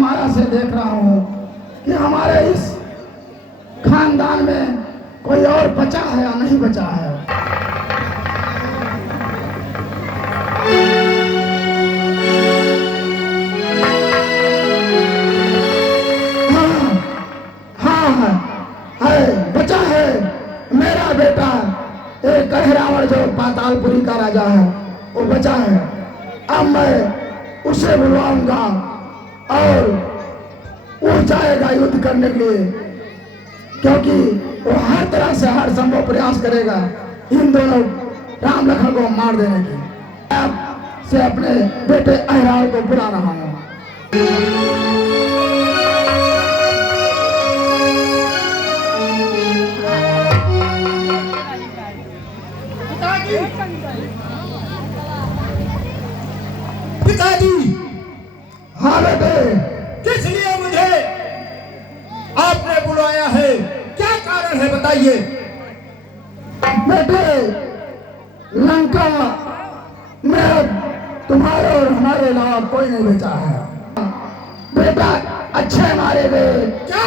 माया से देख रहा हूँ कि हमारे इस खानदान में कोई और बचा है या नहीं बचा है। बचा है मेरा बेटा एक रावण जो पातालपुरी का राजा है, वो बचा है। अब मैं उसे बुलवाऊंगा और वो जाएगा युद्ध करने के लिए, क्योंकि वो हर तरह से हर संभव प्रयास करेगा इन दोनों राम लखन को मार देने की। अब से अपने बेटे अहिराव को बुला रहा हूँ। पिताजी, हाँ बेटे, किस लिए मुझे आपने बुलाया है? क्या कारण है बताइए। बेटे, लंका में तुम्हारे और हमारे अलावा कोई नहीं बचा है। बेटा अच्छे मारे गए क्या?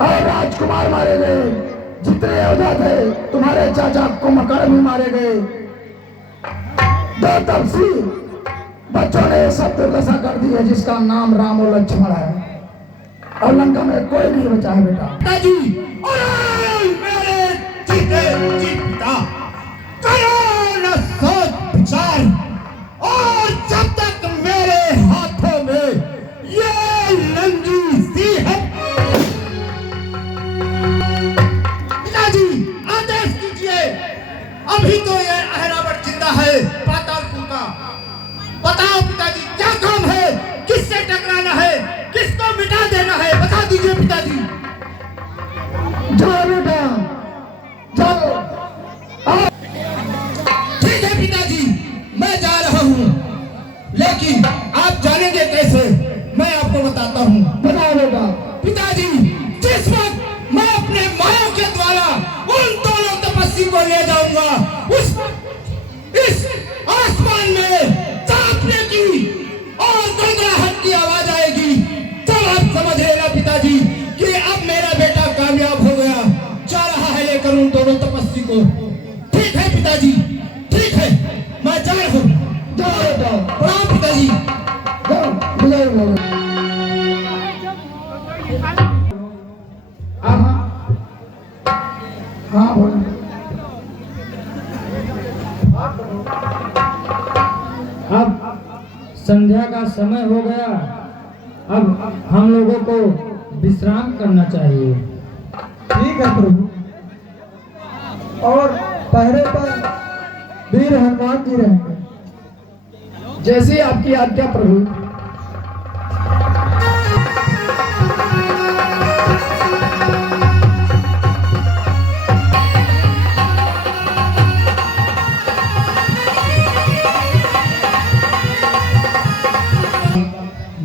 और राजकुमार मारे गए, जितने योद्धा थे तुम्हारे चाचा कुंभकर्ण भी मारे गए। दो तपसी बच्चों ने सब दुर्दशा कर दी है, जिसका नाम राम और लक्ष्मण है, और लंका में कोई नहीं बचा है बेटा। पिताजी, मेरे जीते जी पिता, करो न सोच विचार, और जब तक मेरे हाथों में ये लंगी सी है, पिताजी आदेश कीजिए। अभी तो ये अहिरावण जिंदा है पातालपुर का। बताओ पिताजी, क्या काम है? किससे टकराना है? किसको मिटा देना है? बता दीजिए पिताजी। जाओ बेटा, जाओ। ठीक है पिताजी, मैं जा रहा हूँ, लेकिन आप जानेंगे कैसे? मैं आपको बताता हूँ। बताओ बेटा। पिताजी, जिस वक्त मैं अपने माया के द्वारा उन दोनों तपस्वी को ले जाऊंगा, इस आसमान में चापने की और गड़गड़ाहट की आवाज आएगी, तब आप समझ लेना पिताजी कि अब मेरा बेटा कामयाब हो गया, जा रहा है लेकर उन दोनों तपस्वी को। ठीक है पिताजी, ठीक है, मैं जा रहा हूँ। जाओ बेटा, प्रणाम पिताजी। जाओ, बुलाओ। हाँ बोलो। अब संध्या का समय हो गया, अब हम लोगों को विश्राम करना चाहिए। ठीक है प्रभु। और पहरे पर वीर हनुमान जी रहेंगे। जैसी आपकी आज्ञा प्रभु।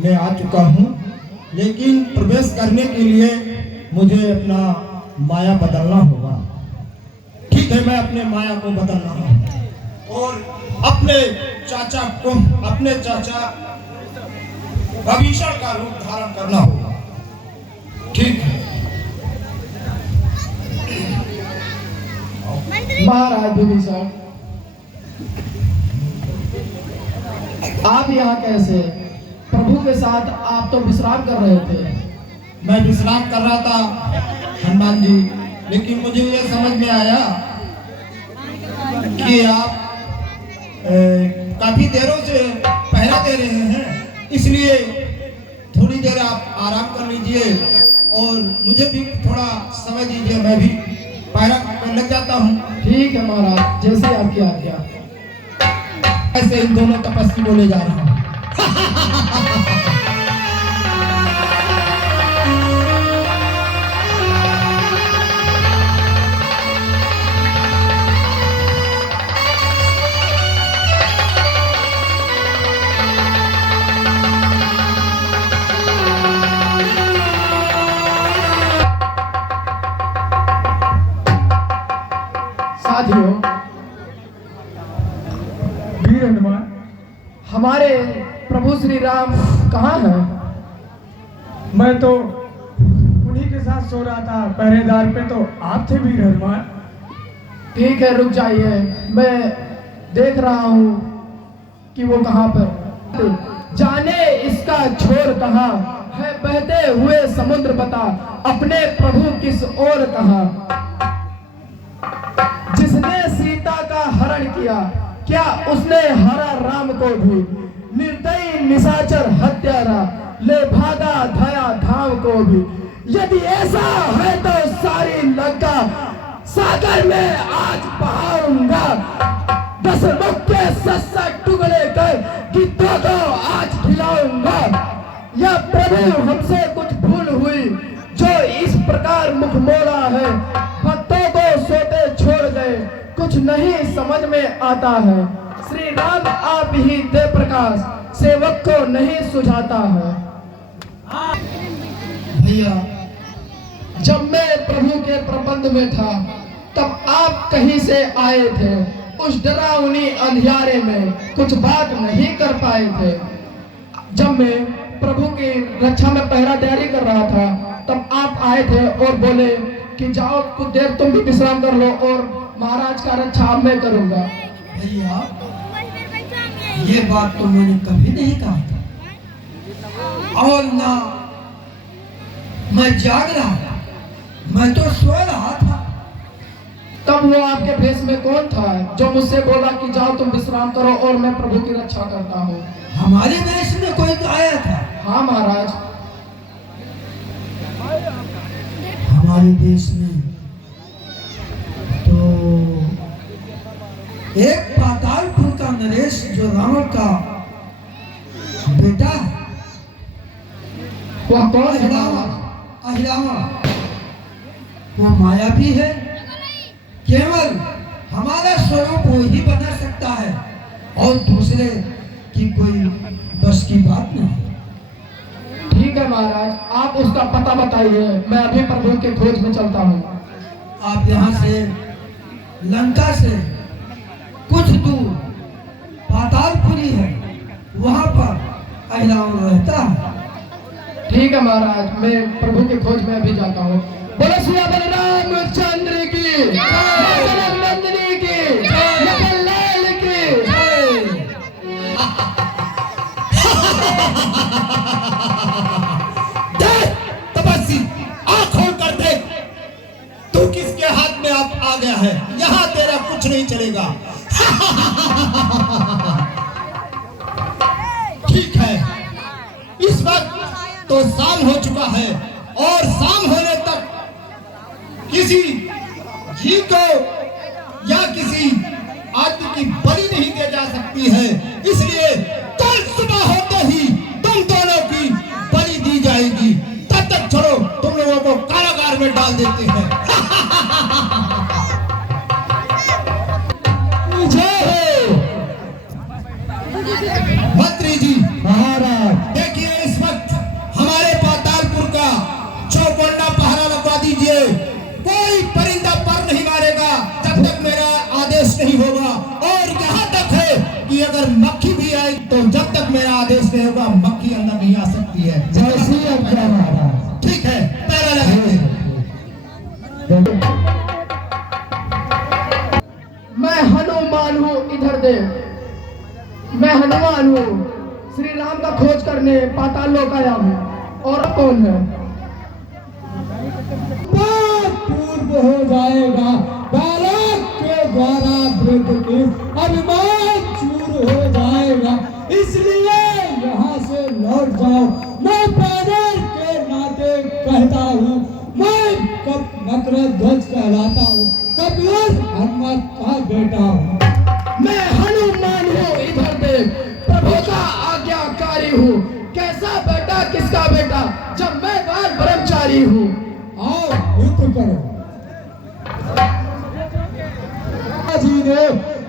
मैं आ चुका हूँ, लेकिन प्रवेश करने के लिए मुझे अपना माया बदलना होगा। ठीक है, मैं अपने माया को बदल रहा हूँ और अपने चाचा भविष्य का रूप धारण करना होगा। ठीक है। महाराज विभीषण, आप यहाँ कैसे? प्रभु के साथ आप तो विश्राम कर रहे थे। मैं विश्राम कर रहा था हनुमान जी, लेकिन मुझे ये समझ में आया कि आप काफी देरों से पहरा दे रहे हैं, इसलिए थोड़ी देर आप आराम कर लीजिए और मुझे भी थोड़ा समय दीजिए, मैं भी पहरा करने लग जाता हूँ। ठीक है महाराज, जैसे आपकी आज्ञा। ऐसे इन दोनों तपस्वी को ले जा रहा हूँ। साथियों, वीर हनुमान, हमारे प्रभु श्री राम कहाँ हैं? मैं तो उन्हीं के साथ सो रहा था पहरेदार पे, तो आप थे वीर हनुमान। ठीक है, रुक जाइए, मैं देख रहा हूँ कि वो कहाँ पर। जाने इसका छोर कहाँ है, बहते हुए समुद्र बता, अपने प्रभु किस ओर कहाँ। जिसने सीता का हरण किया, क्या उसने हरा राम को भी। निर्दयी निशाचर हत्यारा, ले भागा धया धाम को भी। यदि ऐसा है तो सारी लंका सागर में आज बहाऊंगा। 10 मुख के 7 टुकड़े कर गिद्धों को आज खिलाऊंगा। या प्रभु हमसे कुछ भूल हुई, जो इस प्रकार मुख मोड़ा है। भक्तों को सोते छोड़ गए, कुछ नहीं समझ में आता है। श्री राम आप ही दे प्रकाश, सेवक को नहीं सुझाता है। भैया, जब मैं प्रभु के प्रबंध में था, तब आप कहीं से आए थे। उस डरावनी अंधियारे में कुछ बात नहीं कर पाए थे। जब मैं प्रभु की रक्षा में पहरादारी कर रहा था, तब आप आए थे और बोले कि जाओ कुछ देर तुम भी विश्राम कर लो और महाराज का रक्षा अब मैं करूंगा। भैया, ये बात तो मैंने कभी नहीं कहा था, और ना मैं जाग रहा था, मैं तो सो रहा था। तब वो आपके भेष में कौन था जो मुझसे बोला कि जाओ तुम विश्राम करो और मैं प्रभु की रक्षा करता हूँ? हमारे भेष में कोई आया था? हाँ महाराज। हमारे देश में तो एक पातालपुर का नरेश, जो रावण का बेटा है, वह कौन है? अहिरावण, वो मायावी है। केवल हमारा स्वरूप वो ही बना सकता है, और दूसरे की कोई बस की बात नहीं। ठीक है महाराज, आप उसका पता बताइए, मैं अभी प्रभु के खोज में चलता हूँ। आप यहाँ से लंका से कुछ दूर पातालपुरी है, वहाँ पर अहिरावण रहता है। ठीक है महाराज, मैं प्रभु के खोज में अभी जाता हूँ। बोलो श्री रामचंद्र की, जनक नंदिनी की, लखन लाल की। तपस्वी, आँख खोल कर देख, तू किसके हाथ में अब आ गया है। यहाँ तेरा कुछ नहीं चलेगा। ठीक है, इस वक्त तो शाम हो चुका है, और शाम होने तक किसी जी को या किसी आदमी की बलि नहीं दी जा सकती है। इसलिए कल सुबह होते ही तुम दोनों की बलि दी जाएगी। तब तक चलो, तुम लोगों को कारागार में डाल देते हैं। मंत्री जी महाराज, देखिए इस वक्त हमारे पातालपुर का चौकोंडा पहरा लगवा दीजिए। कोई परिंदा पर नहीं मारेगा जब तक मेरा आदेश नहीं होगा, और यहाँ तक है कि अगर मक्खी भी आए तो जब तक मेरा आदेश नहीं होगा मक्खी अंदर नहीं आ सकती है। जैसी आज्ञा महाराज। ठीक है, पहरा लगाइए। मैं हनुमान हूँ, इधर देख, मैं हनुमान हूँ। श्री राम का खोज करने पाताल लोक आया हूँ। और कौन है? पूर्व हो जाएगा बालक के द्वारा वृद्ध की अभिमान चूर हो जाएगा, इसलिए यहाँ से लौट जाओ। मैं पैदल के नाते कहता हूँ, मैं कब मकरध्वज कहलाता हूँ, कबीर हनुमत का बेटा हूँ। मैं हनुमान हूँ, इधर देख, प्रभु का आज्ञाकारी हूँ। कैसा बेटा किसका बेटा, जब मैं बाल ब्रह्मचारी हूँ। आओ युद्ध करो। जी ने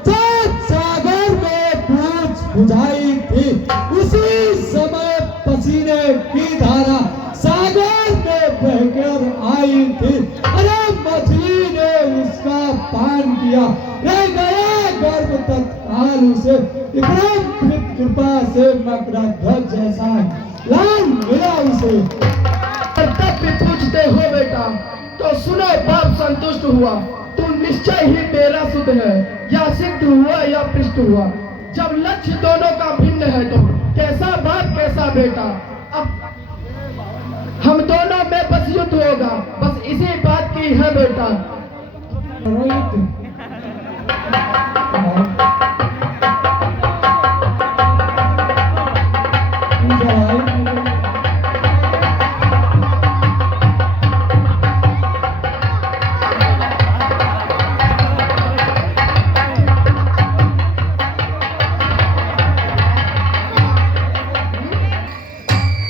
जब सागर में पूछ बुझाई थी, उसी समय पसीने की धारा सागर में बहकर आई थी। अरे मछली ने उसका पान किया, रह गया गर्भ तत्काल उसे। इब्राहिम कृपा से मकरध्वज जैसा लाल मिला उसे। भी पूछते हो बेटा तो सुनो बाप संतुष्ट हुआ। तू निश्चय ही मेरा सुध है, या सिद्ध हुआ या पृष्ठ हुआ। जब लक्ष्य दोनों का भिन्न है तो कैसा बाप कैसा बेटा। अब हम दोनों में बस युद्ध होगा, बस इसी बात की है बेटा। रोहित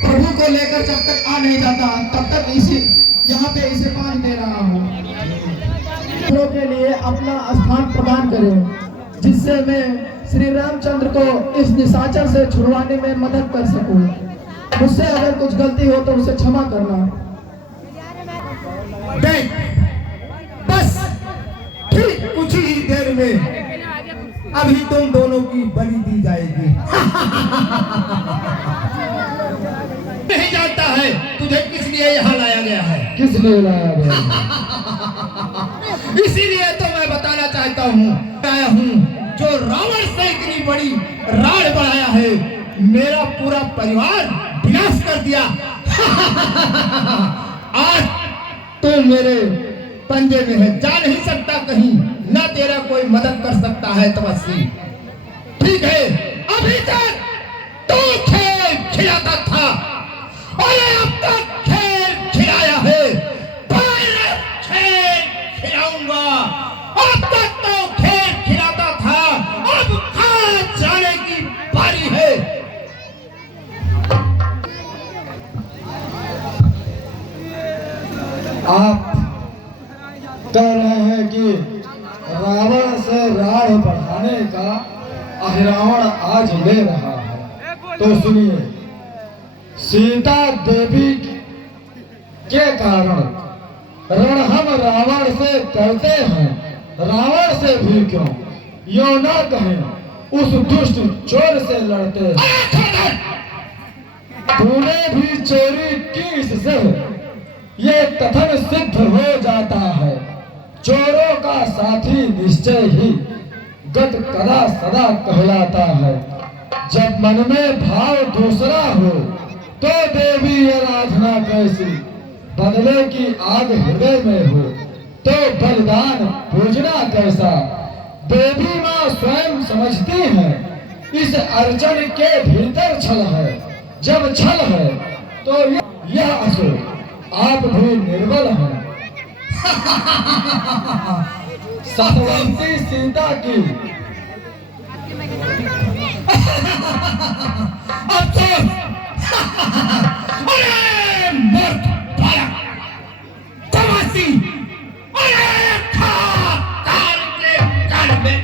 प्रभु को लेकर जब तक आ नहीं जाता तब तक इसी यहाँ पे इसे पानी दे रहा हूँ। प्रभु के लिए अपना स्थान प्रदान करें, जिससे मैं श्री रामचंद्र को इस निशाचर से छुड़वाने में मदद कर सकूं। मुझसे अगर कुछ गलती हो तो उसे क्षमा करना। देख, बस ठीक कुछ ही देर में अभी तुम दोनों की बलि दी जाएगी। नहीं जानता है तुझे किस लिए यहाँ लाया गया है? किस लिए लाया गया? इसीलिए तो मैं बताना चाहता हूँ, आया हूँ जो रावण से इतनी बड़ी राड़ बढ़ाया है, मेरा पूरा परिवार विनाश कर दिया। आज तू मेरे पंजे में है, जा नहीं सकता कहीं, ना तेरा कोई मदद कर सकता है तपस्वी। ठीक है, अभी तक तू खेल खिलाता था और अब तक खेल खिलाया है, पर खेल खिलाऊंगा। अब तक तो खेल खिलाता था, अब खा जाने की बारी है। आप कह रहे हैं कि रावण से राढ़ बढ़ाने का अहिरावण आज ले रहा है, तो सुनिए, सीता देवी के कारण रण हम रावण से करते हैं, रावण से भी क्यों, यो न कहें उस दुष्ट चोर से लड़ते हैं। तूने भी चोरी की इससे ये कथन सिद्ध हो जाता है, चोरों का साथी निश्चय ही गत कदा सदा कहलाता है। जब मन में भाव दूसरा हो तो देवी आराधना कैसी, बदले की आग हृदय में हो तो बलिदान पूजना कैसा। देवी माँ स्वयं समझती है इस अर्चन के भीतर छल है, जब छल है तो यह असुर आप भी निर्बल हैं। सतवंती सीता की अफसोस, अरे मूर्ख बालक, तमाशी, अरे खा कान के कान में,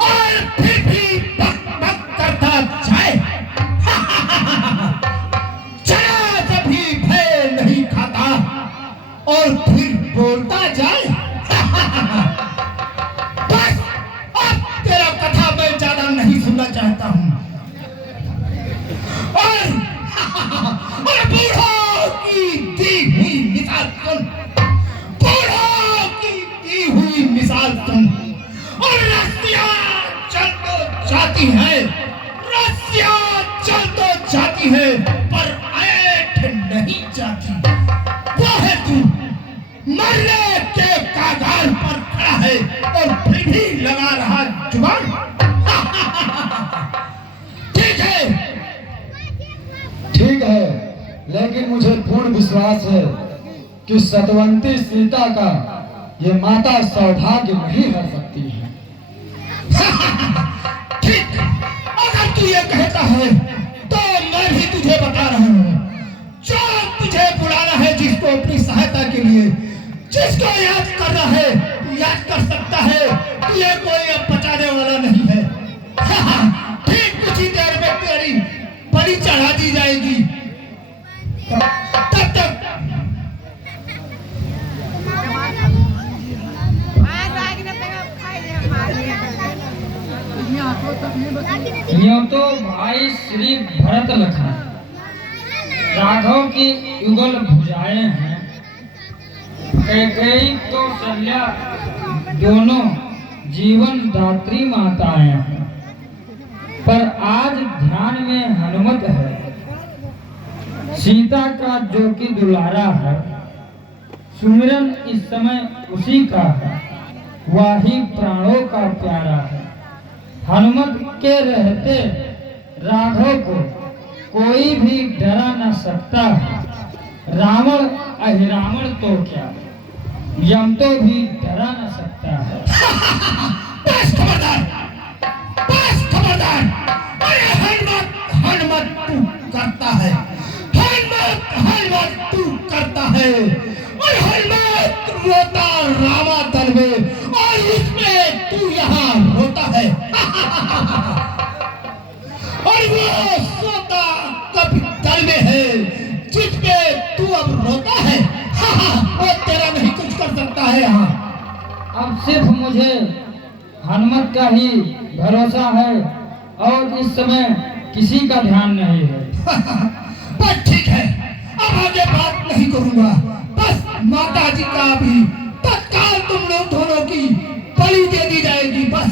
और फिर भी बक बक करता जाए। चला जभी भय नहीं खाता और फिर बोलता जाए। बस अब तेरा कथा मैं ज्यादा नहीं सुनना चाहता हूँ। और बूढ़ों की दी हुई मिसाल सुन, बूढ़ों की दी हुई मिसाल सुन। और रस्सियाँ चल तो जाती है, रस्सियाँ चल तो जाती है, पर ऐठ नहीं जाती। वो है तू, मरने के कागार पर खड़ा है और फिर भी लगा रहा जुबान। ठीक है, ठीक है, लेकिन मुझे पूर्ण विश्वास है कि सतवंती सीता का ये माता सौभाग्य नहीं हर सकती है। ठीक, अगर तू ये कहता है तो मैं भी तुझे बता रहा हूँ, जो तुझे बुलाना है, जिसको अपनी सहायता के लिए, जिसको याद करना है, याद कर सकता है। ये कोई अब बचाने वाला नहीं है। ठीक कुछ ही देर में तेरी बलि चढ़ा दी जाएगी। तब तक यूं तो भाई श्री भरत लखन राघव की युगल भुजाएं हैं। कैकेयी कौशल्या दोनों जीवन दात्री माताएं हैं, पर आज ध्यान में हनुमत है, सीता का जो कि दुलारा है। सुमिरन इस समय उसी का है, वही प्राणों का प्यारा है। हनुमत के रहते राघव को कोई भी डरा न सकता है। रावण अहिरावण तो क्या, यम तो भी डरा न सकता है। बस खबरदार, बस खबरदार। अरे हनुमत तू करता है, हनुमत तू करता है। और हनुमत रोता रामातल में, और उसमें तू यहाँ रोता है। और वो सोता कभी तल में है, जिसमें तू अब रोता है। वो तेरा नहीं कुछ कर सकता है यहाँ। अब सिर्फ मुझे हनुमत का ही भरोसा है और इस समय किसी का ध्यान नहीं है। बस ठीक है, अब आगे बात नहीं करूंगा। बस माता जी का भी तत्काल तुम लोग दोनों की बलि दे दी जाएगी। बस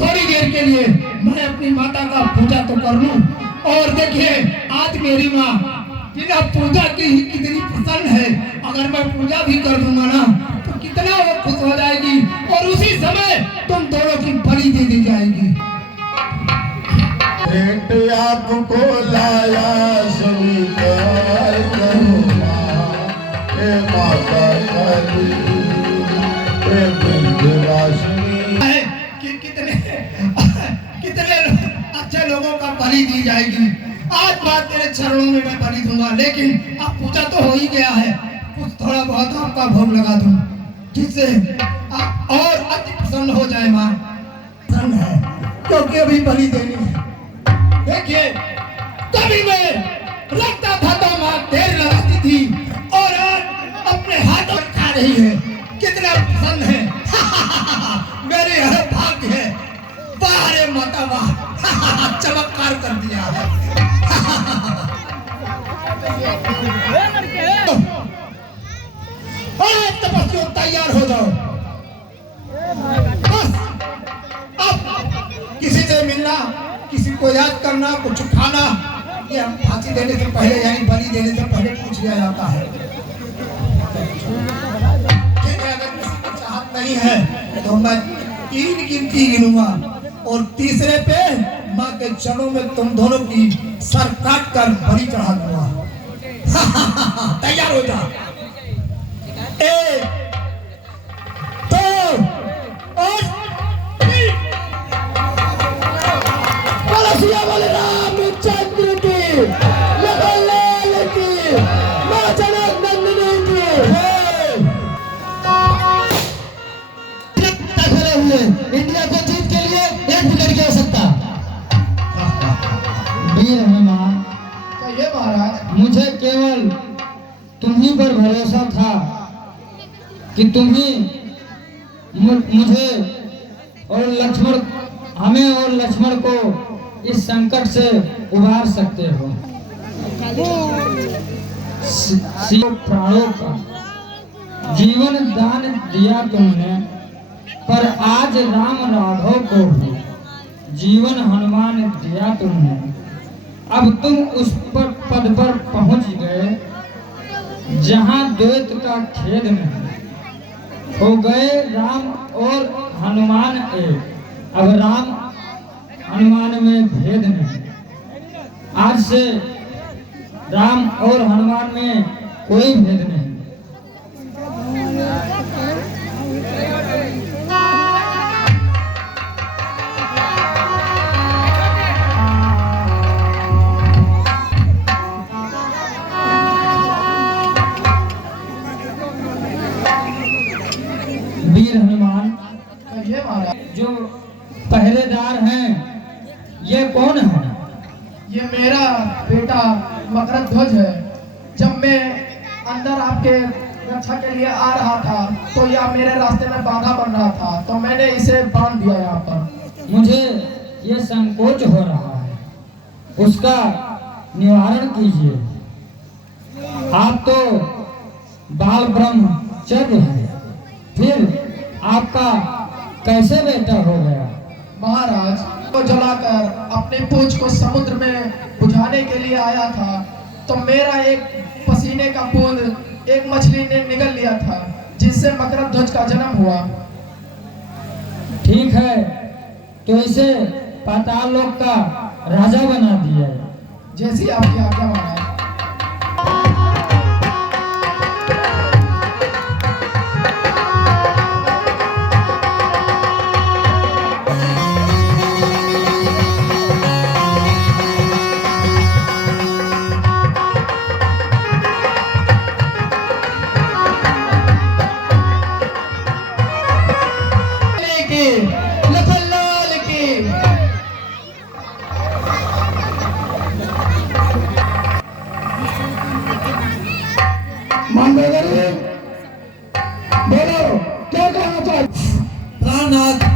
थोड़ी देर के लिए मैं अपनी माता का पूजा तो कर लूं। और देखिए, आज मेरी माँ बिना पूजा की ही कितनी प्रसन्न है। अगर मैं पूजा भी कर दूंगा ना तो कितना वो खुश हो जाएगी, और उसी समय तुम दोनों की बलि दे दी जाएगी। भेंट आपको लाया स्वीकार करो हे माता काली, हे विंध्यवासिनी। है कि कितने अच्छे लोगों का बलि दी जाएगी। आज बात तेरे चरणों में मैं बलि दूंगा, लेकिन अब पूजा तो हो ही गया है। कुछ थोड़ा बहुत आपका भोग लगा दूं, जिससे आप और अति प्रसन्न हो जाए। माँ प्रसन्न है क्योंकि अभी बलि देनी है। देखिए, कभी मैं रखता था तो माँ देर लगाती थी, और आज अपने हाथों में खा रही है। कितना प्रसन्न है। मेरे हर भाग्य है। वाह रे माता वाह, चमत्कार कर दिया है। तपस्वियों तैयार हो जाओ। बस अब किसी से मिलना, किसी को याद करना, कुछ खाना, ये हम फांसी देने से पहले यानी बलि देने से पहले पूछ लिया जाता है। ठीक है, अगर किसी को चाहत नहीं है तो मैं 3 गिनती गिनूंगा, और तीसरे पे माँ के चरणों में तुम दोनों की सर काट कर बलि चढ़ा दूंगा। तैयार हो जा। 1 2 और 3। कलसिया वाले रामचंद्र की, लखनलाल की, मां जनक नंदिनी की। खड़े हुए इंडिया को जीत के लिए 1 विकेट की आवश्यकता। वीर हनुमान, कहिए महाराज। मुझे केवल तुम्ही पर भरोसा था कि तुम्ही मुझे और लक्ष्मण, हमें और लक्ष्मण को इस संकट से उबार सकते हो। प्राणों का जीवन दान दिया तुमने, पर आज राम राघव को भी जीवन हनुमान दिया तुमने। अब तुम उस पर पद पर पहुंच गए जहां द्वैत का खेद नहीं। हो गए राम और हनुमान एक, अब राम हनुमान में भेद नहीं। आज से राम और हनुमान में कोई भेद नहीं। वीर हनुमान, कहिए महाराज। जो पहरेदार हैं ये कौन है? ये मेरा बेटा मकरध्वज ध्वज है। जब मैं अंदर आपके रक्षा के लिए आ रहा था तो यह मेरे रास्ते में बाधा बन रहा था, तो मैंने इसे बांध दिया यहाँ पर। मुझे ये संकोच हो रहा है, उसका निवारण कीजिए। आप तो बाल ब्रह्मचर्य है, फिर आपका कैसे बेटा हो गया? महाराज को जलाकर अपनी पूंछ को समुद्र में बुझाने के लिए आया था, तो मेरा एक पसीने का बूंद एक मछली ने निगल लिया था, जिससे मकरध्वज ध्वज का जन्म हुआ। ठीक है, तो इसे पाताल लोक का राजा बना दिया है। जैसी आपकी आज्ञा महाराज। लखनलाल की मांगेगरी बोलो क्या कहना चाहते? प्राणनाथ